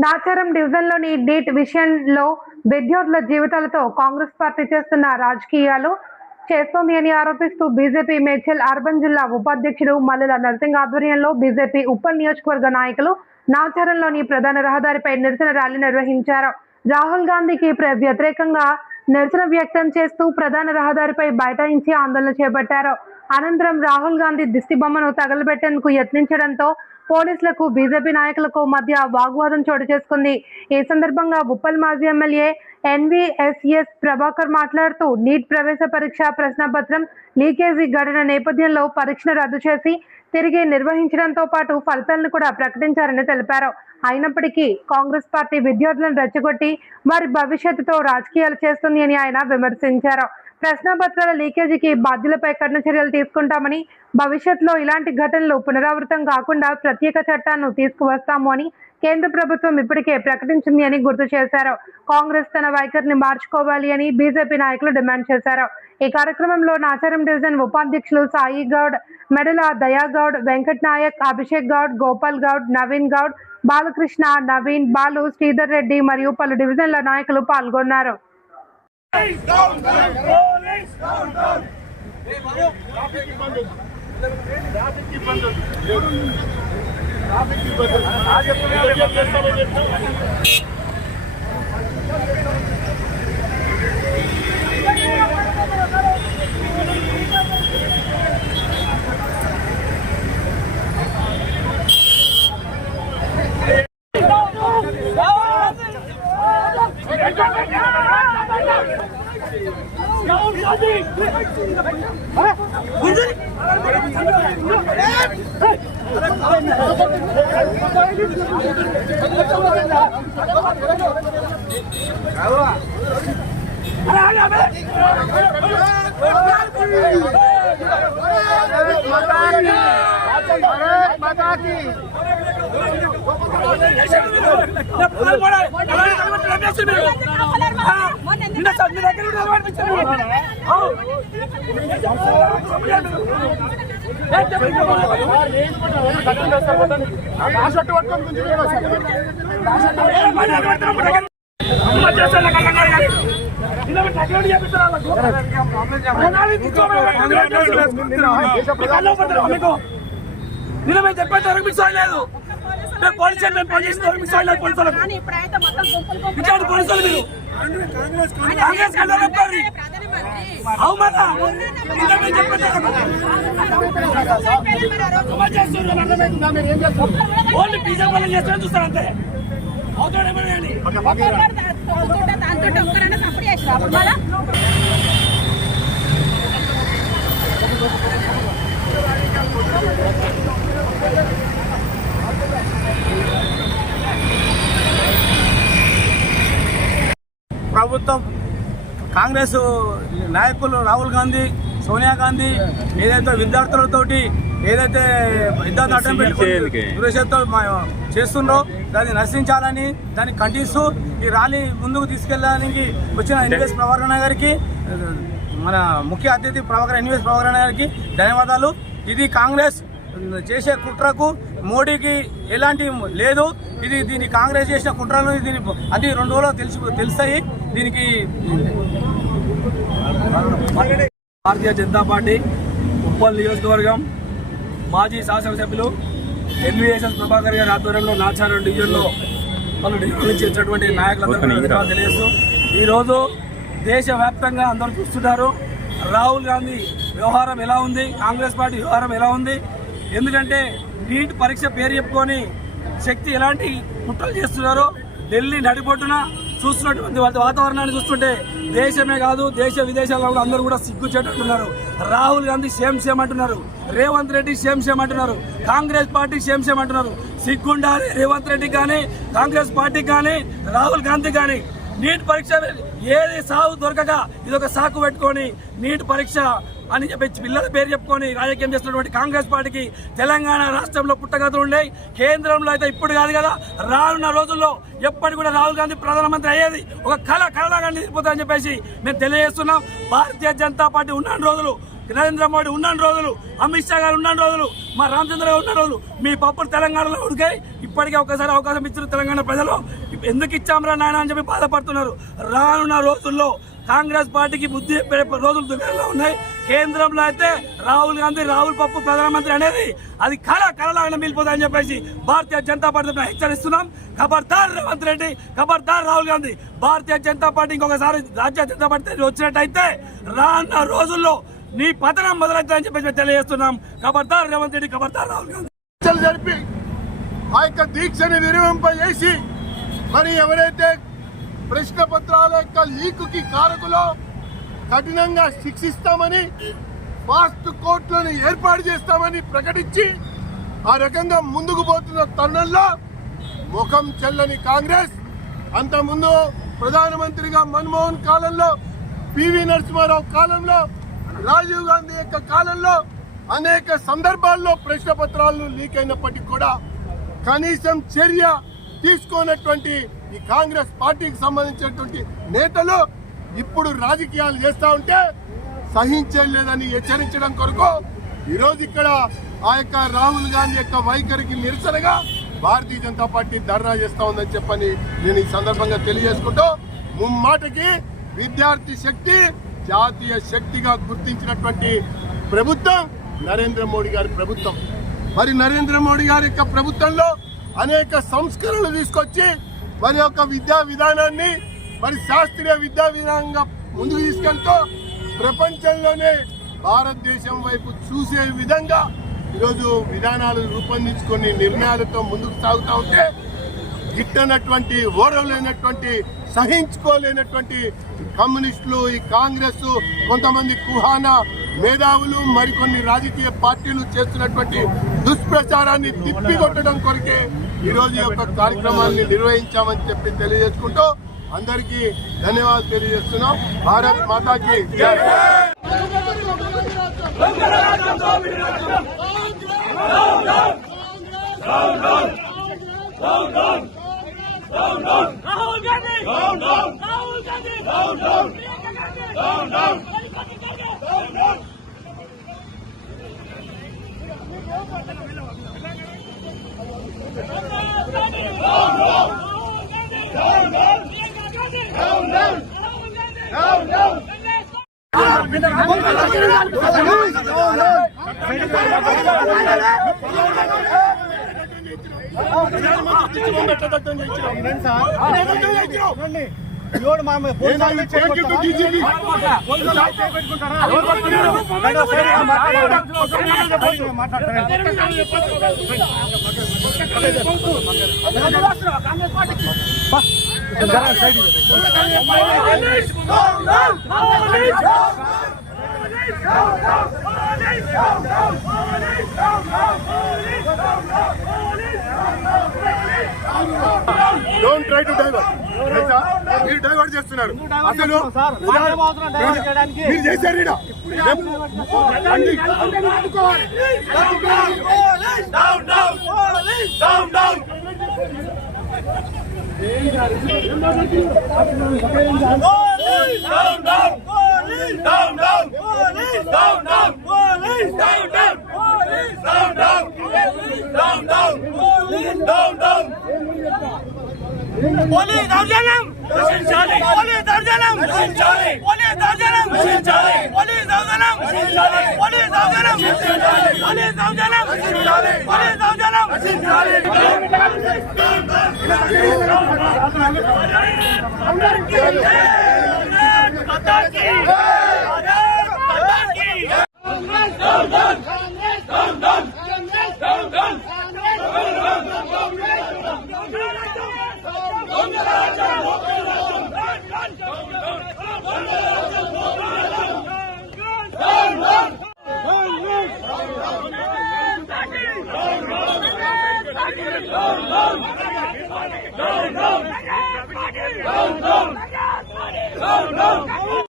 నాచారం డివిజన్లోని నీట్ విషయంలో విద్యార్థుల జీవితాలతో కాంగ్రెస్ పార్టీ చేస్తున్న రాజకీయాలు చేస్తోంది అని ఆరోపిస్తూ బీజేపీ మేడ్చల్ అర్బన్ జిల్లా ఉపాధ్యక్షుడు మల్లుల నర్సింగ్ ఆధ్వర్యంలో బీజేపీ ఉప్పల్ నియోజకవర్గ నాయకులు నాచారంలోని ప్రధాన రహదారిపై నిరసన ర్యాలీ నిర్వహించారు. రాహుల్ గాంధీకి వ్యతిరేకంగా నిరసన వ్యక్తం చేస్తూ ప్రధాన రహదారిపై బైఠాయించి ఆందోళన చేపట్టారు. అనంతరం రాహుల్ గాంధీ దిష్టిబొమ్మను తగలబెట్టేందుకు యత్నించడంతో పోలీసులకు బీజేపీ నాయకులకు మధ్య వాగ్వాదం చోటు చేసుకుంది. ఈ సందర్భంగా ఉప్పల్ మాజీ ఎమ్మెల్యే ఎన్వీఎస్ఎస్ ప్రభాకర్ మాట్లాడుతూ నీట్ ప్రవేశ పరీక్ష ప్రశ్నపత్రం లీకేజీ ఘటన నేపథ్యంలో పరీక్షను రద్దు చేసి తిరిగి నిర్వహించడంతో పాటు ఫలితాలను కూడా ప్రకటించారని తెలిపారు. అయినప్పటికీ కాంగ్రెస్ పార్టీ విద్యార్థులను రెచ్చగొట్టి వారి భవిష్యత్తుతో రాజకీయాలు చేస్తుంది అని ఆయన విమర్శించారు. ప్రశ్నపత్రాల లీకేజీకి బాధ్యులపై కఠిన చర్యలు తీసుకుంటామని, భవిష్యత్తులో ఇలాంటి ఘటనలు పునరావృతం కాకుండా ప్రత్యేక చట్టాలను తీసుకువస్తాము అని కేంద్ర ప్రభుత్వం ఇప్పటికే ప్రకటించింది అని గుర్తు చేశారు. కాంగ్రెస్ తన వైఖరిని మార్చుకోవాలి అని బీజేపీ నాయకులు డిమాండ్ చేశారు. ఈ కార్యక్రమంలో నాచారం డివిజన్ ఉపాధ్యక్షులు సాయి గౌడ్, మెడల దయాగౌడ్, వెంకట్ నాయక్, అభిషేక్ గౌడ్, గోపాల్ గౌడ్, నవీన్ గౌడ్, బాలకృష్ణ, నవీన్, బాలు, శ్రీధర్ రెడ్డి మరియు పలు డివిజన్ల నాయకులు పాల్గొన్నారు. ప్రభుత్వం కాంగ్రెస్ నాయకులు రాహుల్ గాంధీ, సోనియా గాంధీ ఏదైతే విద్యార్థులతోటి ఏదైతే విద్యార్థులు అడ్డం పెట్టుకుని దురుషతో చేస్తుండ్రో దాన్ని నశించాలని దాన్ని ఖండిస్తూ ఈ ర్యాలీ ముందుకు తీసుకెళ్ళడానికి వచ్చిన ఎన్వీఎస్ ప్రభాకర్ గారికి, మన ముఖ్య అతిథి ఎన్వీఎస్ ప్రభాకర్ గారికి ధన్యవాదాలు. ఇది కాంగ్రెస్ చేసే కుట్రకు మోడీకి ఎలాంటి లేదు. దీన్ని కాంగ్రెస్ చేసిన కుట్రలు దీని అది 2 రోజులు తెలుస్తాయి. దీనికి భారతీయ జనతా పార్టీ ఉప్పల్ నియోజకవర్గం మాజీ శాసనసభ్యులు ఎన్వీఎస్ఎస్ ప్రభాకర్ గారి ఆధ్వర్యంలో నాచారం డివిజన్లో పలు డివిజన్ల నుంచి వచ్చినటువంటి నాయకులందరూ తెలియజేస్తూ ఈరోజు దేశవ్యాప్తంగా అందరూ చూస్తున్నారు రాహుల్ గాంధీ వ్యవహారం ఎలా ఉంది, కాంగ్రెస్ పార్టీ వ్యవహారం ఎలా ఉంది. ఎందుకంటే నీట్ పరీక్ష పేరు చెప్పుకొని శక్తి ఎలాంటి కుట్రలు చేస్తున్నారో ఢిల్లీ నడిబొడ్డున చూస్తున్నటువంటి వాతావరణాన్ని చూస్తుంటే దేశమే కాదు దేశ విదేశాల్లో కూడా అందరూ కూడా సిగ్గుచేటట్టున్నారు. రాహుల్ గాంధీ సేమ్ అంటున్నారు, రేవంత్ రెడ్డి సేమ్ అంటున్నారు, కాంగ్రెస్ పార్టీ సేమ్ అంటున్నారు. సిగ్గుండాలి రేవంత్ రెడ్డి కానీ, కాంగ్రెస్ పార్టీ కానీ, రాహుల్ గాంధీ కానీ. నీట్ పరీక్ష ఏది సాగు దొరకక ఇదొక సాకు పెట్టుకొని నీట్ పరీక్ష అని చెప్పి పిల్లల పేరు చెప్పుకొని రాజకీయం చేస్తున్నటువంటి కాంగ్రెస్ పార్టీకి తెలంగాణ రాష్ట్రంలో పుట్టగతులు ఉన్నాయి. కేంద్రంలో అయితే ఇప్పుడు కాదు కదా, రానున్న రోజుల్లో ఎప్పటికి కూడా రాహుల్ గాంధీ ప్రధానమంత్రి అయ్యేది ఒక కళలాగా నిలిచిపోతుందని చెప్పేసి మేము తెలియజేస్తున్నాం. భారతీయ జనతా పార్టీ ఉన్న రోజులు నరేంద్ర మోడీ ఉన్న రోజులు, అమిత్ షా గారు ఉన్న రోజులు, మా రామచంద్ర గారు ఉన్న రోజులు మీ పప్పులు తెలంగాణలో ఉడికాయి. ఇప్పటికే ఒకసారి అవకాశం ఇచ్చిన తెలంగాణ ప్రజలు ఎందుకు ఇచ్చామరా నాయన అని చెప్పి బాధపడుతున్నారు. రానున్న రోజుల్లో కాంగ్రెస్ పార్టీకి బుద్ధి చెప్పే రోజులు దగ్గరలో ఉన్నాయి. కేంద్రంలో అయితే రాహుల్ గాంధీ రాహుల్ పప్పు ప్రధానమంత్రి అనేది అది కళలాగానే మిగిలిపోతుందని చెప్పేసి భారతీయ జనతా పార్టీ హెచ్చరిస్తున్నాం. ఖబర్దార్ రేవంత్ రెడ్డి, ఖబర్దార్ రాహుల్ గాంధీ. భారతీయ జనతా పార్టీ ఇంకొకసారి రాజ్య జనతా పార్టీ వచ్చినట్టయితే రానున్న రోజుల్లో నీ పతనం మొదలవుతుందని చెప్పేసి తెలియజేస్తున్నాం. ఖబర్దార్ రేవంత్ రెడ్డి, ఖబర్దార్ రాహుల్ గాంధీ. జరిపి ఆ యొక్క దీక్షని విరమింపజేసి మరి ఎవరైతే ప్రశ్న పత్రాల యొక్క లీకుకి కారకులో కఠినంగా శిక్షిస్తామని, ఫాస్ట్ కోర్టులను ఏర్పాటు చేస్తామని ప్రకటించి ఆ రకంగా ముందుకు పోతున్న తరుణంలో ముఖం చెల్లని కాంగ్రెస్ అంతకుముందు ప్రధానమంత్రిగా మన్మోహన్ కాలంలో, పివి నరసింహారావు కాలంలో, రాజీవ్ గాంధీ యొక్క కాలంలో అనేక సందర్భాల్లో ప్రశ్న పత్రాలు లీక్ అయినప్పటికీ కూడా కనీసం చర్య తీసుకోనటువంటి ఈ కాంగ్రెస్ పార్టీకి సంబంధించినటువంటి నేతలు ఇప్పుడు రాజకీయాలు చేస్తా ఉంటే సహించలేదని హెచ్చరించడం కొరకు ఈరోజు ఇక్కడ ఆ యొక్క రాహుల్ గాంధీ యొక్క వైఖరికి నిరసనగా భారతీయ జనతా పార్టీ ధర్నా చేస్తా ఉందని చెప్పని నేను ఈ సందర్భంగా తెలియజేసుకుంటూ, ముమ్మాటికి విద్యార్థి శక్తి జాతీయ శక్తిగా గుర్తించినటువంటి ప్రభుత్వం నరేంద్ర మోడీ గారి ప్రభుత్వం. మరి నరేంద్ర మోడీ గారి యొక్క ప్రభుత్వంలో అనేక సంస్కరణలు తీసుకొచ్చి మరి యొక్క విద్యా విధానాన్ని మరి శాస్త్రీయ విద్యా విధానంగా ముందుకు తీసుకెళ్తూ ప్రపంచంలోనే భారతదేశం వైపు చూసే విధంగా ఈరోజు విధానాలు రూపొందించుకొని నిర్ణయాలతో ముందుకు సాగుతూ ఉంటే గిట్టనటువంటి, ఓరలేనటువంటి, సహించుకోలేనటువంటి కమ్యూనిస్టులు, ఈ కాంగ్రెస్, కొంతమంది కుహానా మేధావులు, మరికొన్ని రాజకీయ పార్టీలు చేస్తున్నటువంటి దుష్ప్రచారాన్ని తిప్పికొట్టడం కొరకే ఈరోజు ఈ యొక్క కార్యక్రమాన్ని నిర్వహించామని చెప్పి తెలియజేసుకుంటూ అందరికీ ధన్యవాదాలు తెలియజేస్తున్నాం. భారత్ మాతాకి జై. Rahul Gandhi! Down, down! Rahul Gandhi! Down, down! Down, down! Down, down! Don't try to divert. మీరు డైవర్ట్ చేస్తున్నారు. అసలు మీరు చేశారు ఈడ. పోలీస్ దౌర్జన్యం నశించాలి. పోలీస్ దౌర్జన్యం నశించాలి. పోలీస్ దౌర్జన్యం నశించాలి. పోలీస్ దౌర్జన్యం నశించాలి. పోలీస్ దౌర్జన్యం నశించాలి. పోలీస్ దౌర్జన్యం నశించాలి. పోలీస్ దౌర్జన్యం నశించాలి. అందరికీ పతాకి పతాకి down down down down down down Go, go!